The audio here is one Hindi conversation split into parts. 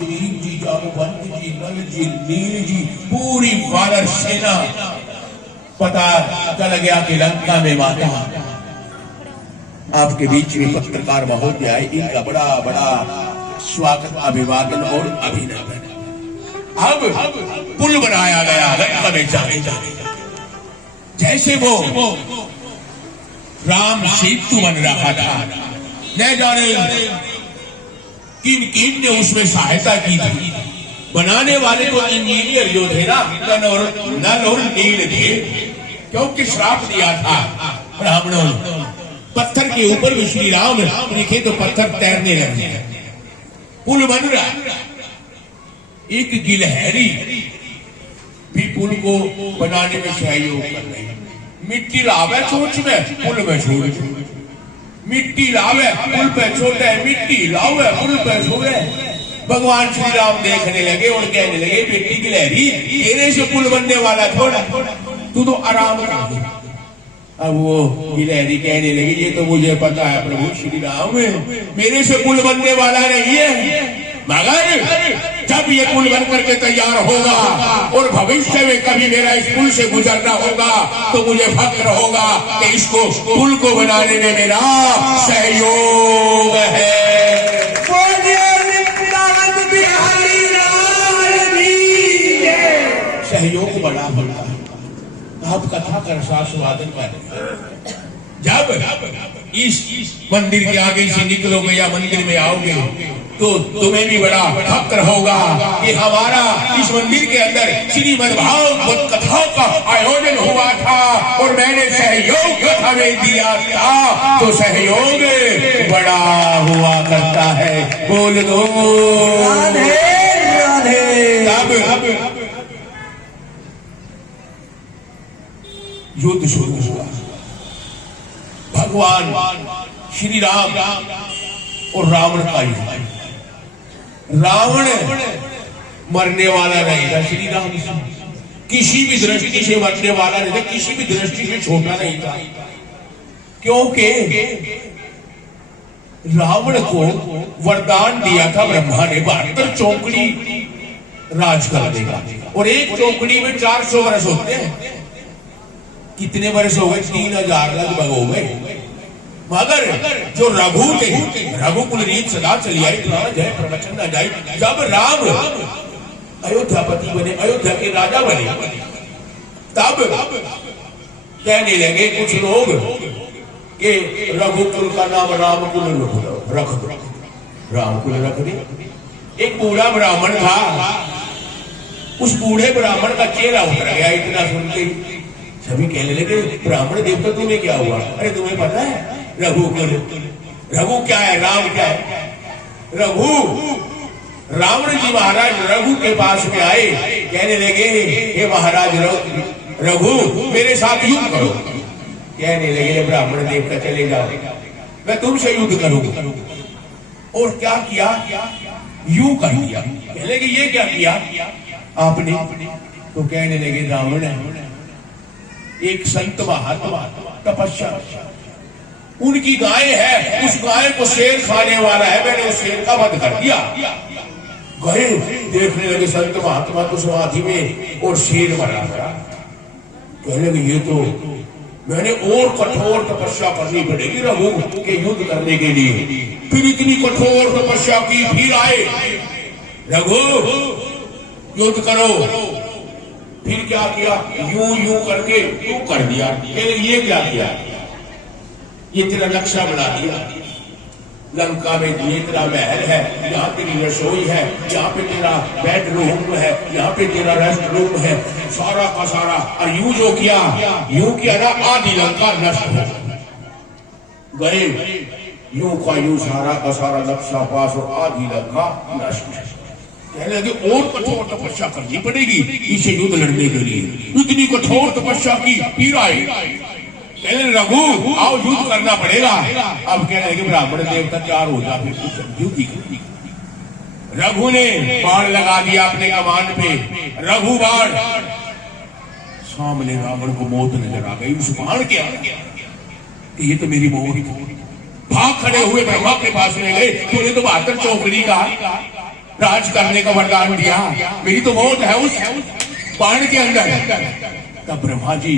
जी, जामवंत जी, नल जी, नील जी, पूरी वानर सेना पता चल गया कि लंका में माता। आपके बीच में पत्रकार महोदय आए, इनका बड़ा बड़ा स्वागत, अभिवादन और अभिनंदन। अब पुल बनाया गया लंका में जाने जैसे वो राम सेतु बन रहा था, न जाने किन किन ने उसमें सहायता की थी। बनाने वाले तो इंजीनियर जो थे ना, नल और नील थे, क्योंकि श्राप दिया था ब्राह्मणों ने। पत्थर के ऊपर भी श्री राम लिखे तो पत्थर तैरने लगे। पुल बन रहा, एक गिलहरी भी पुल को बनाने में सहयोग कर रही। मिट्टी लावे सोच में, पुल में छोड़, मिट्टी लावे पुल पे छोड़े, मिट्टी लावे पुल पे छोड़े। भगवान श्री राम देखने लगे और कहने लगे, बेटी गिलहरी, तेरे से पुल बनने वाला थोड़ा, तू तो आराम कर दे। अब वो गिलहरी कहने लगी, ये तो मुझे पता है प्रभु श्री राम, मेरे से पुल बनने वाला नहीं है, मगर जब ये पुल बन करके तैयार होगा और भविष्य में कभी मेरा इस पुल से गुजरना होगा तो मुझे फक्र होगा कि इसको पुल को बनाने में मेरा सहयोग है। सहयोग बड़ा होगा। आप कथा का रसास्वादन करें। जब इस मंदिर के आगे से निकलोगे या मंदिर में आओगे तो तुम्हें भी बड़ा फक्र होगा कि हमारा इस मंदिर के अंदर श्रीमद् भागवत कथा का आयोजन हुआ था और मैंने सहयोग कथा में दिया था, तो सहयोग बड़ा हुआ करता है। बोल दो राधे राधे। अब युद्ध शुरू हुआ। भगवान श्री राम और रावण का युद्ध। रावण मरने वाला नहीं था, श्री राम किसी भी दृष्टि से मरने वाला नहीं था, किसी भी दृष्टि से छोटा नहीं था, क्योंकि रावण को वरदान दिया था ब्रह्मा ने, 72 चौकड़ी राज कर देगा और एक चौकड़ी में 400 वर्ष होते हैं। कितने वर्ष हो गए? 3000 लगभग हो गए। मगर जो रघु थे, रघुकुल रीत सदा चली आई, जय प्रवचन न जाए। जब राम अयोध्यापति बने, अयोध्या के राजा बने, तब कहने लगे कुछ लोग कि रघुकुल का नाम रामकुल रख दो, रामकुल रख दे। एक बूढ़ा ब्राह्मण था, उस बूढ़े ब्राह्मण का चेहरा उतर गया। इतना सुनते सभी कहने लगे, ब्राह्मण देवता तुम्हें क्या हुआ? अरे तुम्हें पता है रघु क्या है, राम क्या है? रघु, रावण जी महाराज रघु के पास में आए, कहने लगे, हे महाराज रघु, मेरे साथ युद्ध करो। कहने लगे, ब्राह्मण देवता चले जाओ, मैं तुमसे युद्ध करूंगा। और क्या किया? यूं कर दिया। कहने लगे, ये क्या किया आपने? तो कहने लगे, रावण एक संत महात्मा तपस्या, उनकी गाय है, उस गाय को शेर खाने वाला है, मैंने उस शेर का वध कर दिया। गए देखने लगे संत महात्मा तो समाधि में और शेर मरा था। कहने लगे, ये तो मैंने और कठोर तपस्या करनी पड़ेगी रघु के युद्ध करने के लिए। फिर इतनी कठोर तपस्या की, फिर आए, रघु युद्ध करो। फिर क्या किया? यूं यूं करके यूं कर दिया। ये क्या किया? ये तेरा नक्शा बना दिया। लंका में ये तेरा महल है, यहाँ तेरी रसोई है, यहाँ पे तेरा बेडरूम है, यहाँ पे तेरा रेस्ट रूम है, सारा का सारा। और यूं जो किया, यूं किया ना, आधी लंका नष्ट हो गए। यूं का यूं सारा का सारा नक्शा पास और आधी लंका नष्ट। कहने लगे, और कठोर तपस्या करनी पड़ेगी इसे युद्ध लड़ने के लिए। इतनी कठोर तपस्या की, फिर आए, कहने रघु आओ युद्ध करना पड़ेगा। अब कहने लगे, ब्राह्मण देवता तैयार हो जा, फिर रघु ने बाण लगा दिया अपने कमान पे। रघु बाण, सामने रावण को मौत नजर आ गई उस बाण के। ये तो मेरी मौत। भाग खड़े हुए ब्रह्मा के पास में गए, तूने तो 72 चौकड़ी कहा, राज करने का वरदान दिया, मेरी तो मौत है उस बाण के अंदर। तब ब्रह्मा जी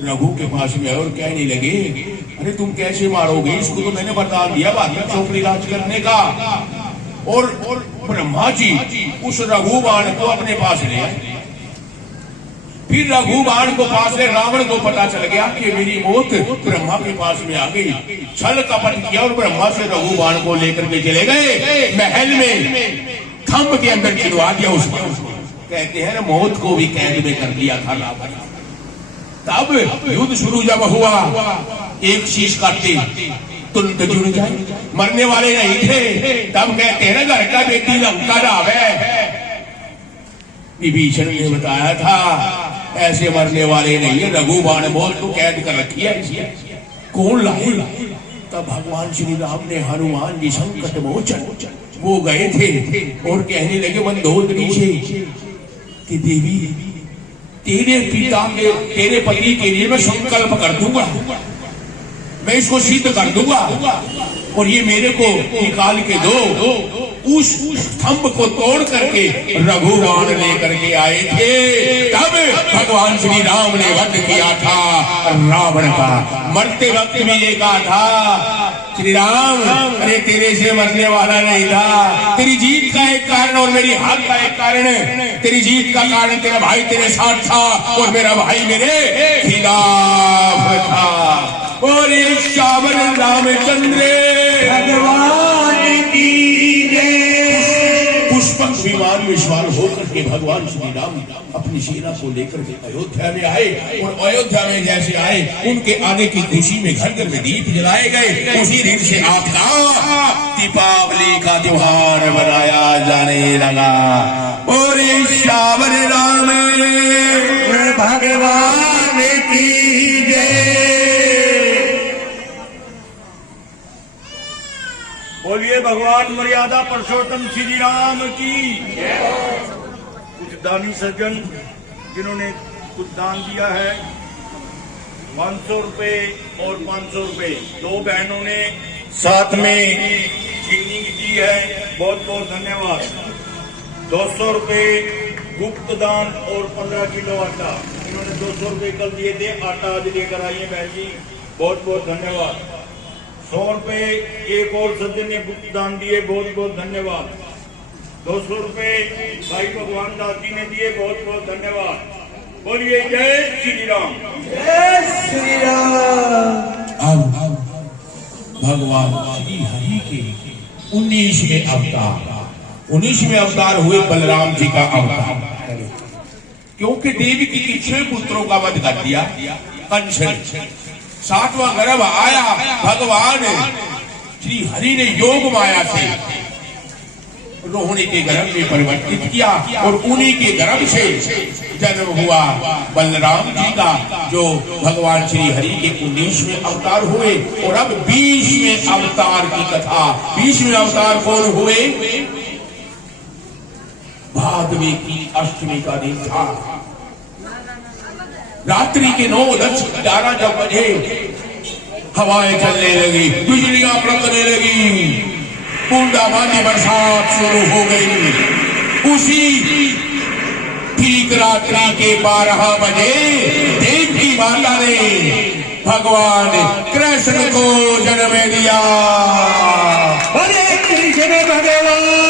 रघु के पास में और कहने लगे, अरे तुम कैसे मारोगे इसको, तो मैंने वरदान दिया बाद में चौकड़ी राज करने का। और ब्रह्मा जी उस रघु बाण को अपने पास ले आए। फिर रघु बाण को पास ले, रावण को पता चल गया कि मेरी मौत ब्रह्मा के पास में आ गई। छल कपट किया और ब्रह्मा से रघु बाण को लेकर के चले गए महल में, खंभ के अंदर चिरवा दिया उसको। कहते हैं ना मौत को भी कैद में कर दिया था रावण। तब युद्ध शुरू जब हुआ, एक शीश काटते तुरंत जुड़ जाए, मरने वाले नहीं थे। तब कहते हैं ना घर का बेटी लंका रावे, विभीषण ने बताया था ऐसे मरने वाले नहीं है, रघु बाण बोल तो कैद कर रखी है, कौन लाए। तब भगवान श्री राम ने हनुमान जी संकट मोचन वो गए थे और कहने लगे मंदोदरी से कि देवी तेरे पिता के, तेरे पति के लिए मैं संकल्प कर दूंगा, मैं इसको सिद्ध कर दूंगा और ये मेरे को निकाल के दो। उस स्तंभ को तोड़ करके रघु बाण लेकर के आए थे। तब भगवान श्री राम ने वध किया था रावण का। मरते वक्त भी ये कहा था श्री राम, अरे तेरे से मरने वाला नहीं था, तेरी जीत का एक कारण और मेरी हार का एक कारण। तेरी जीत का कारण तेरा भाई तेरे साथ था और मेरा भाई मेरे खिलाफ था। और ये श्यावर रामचंद्र भगवान की पुष्पक विमान में सवार होकर के भगवान श्री राम अपनी सेना को लेकर के अयोध्या में आए। और अयोध्या में जैसे आए उनके आने की खुशी में घर घर में दीप जलाए गए। उसी दिन से आपका दीपावली का त्योहार मनाया जाने लगा। और श्यावर राम भगवान की जय। बोलिए भगवान मर्यादा पुरुषोत्तम श्री राम की। कुछ दानी सज्जन जिन्होंने कुछ दान दिया है, 500 रुपए और 500 रुपए, दो बहनों ने साथ में चीनी दी है, बहुत बहुत धन्यवाद। 200 रुपए गुप्त दान और 15 किलो आटा, इन्होंने 200 रुपए कल दिए थे, आटा आज लेकर आइए बहन जी, बहुत बहुत धन्यवाद। 100 रुपए एक और सज्जन ने गुप्त दान दिए, बहुत बहुत धन्यवाद। 200 रुपए भाई भगवान दास जी ने दिए, बहुत बहुत धन्यवाद। बोलिए जय श्री राम, जय श्री राम। अब भगवान श्री हरि के 19वें अवतार, 19वें अवतार हुए बलराम जी का अवतार। क्योंकि देवी की 6 पुत्रों का वध कर दिया कंस ने। 7वां गर्भ आया, भगवान श्री हरि ने योग माया से रोहिणी के गर्भ में परिवर्तित किया और उन्हीं के गर्भ से जन्म हुआ बलराम जी का, जो भगवान श्री हरि के 19वें अवतार हुए। और अब 20वें अवतार की कथा। 20वें अवतार कौन हुए? भादवे की अष्टमी का दिन था। रात्रि के 9:10-11 जब बजे हवाएं चलने लगी, बिजलियां कड़कने लगी, बूंदाबांदी बरसात शुरू हो गई। उसी ठीक रात्रि के 12 बजे देव की माता ने भगवान कृष्ण को जन्म दिया। हरे कृष्ण भगवान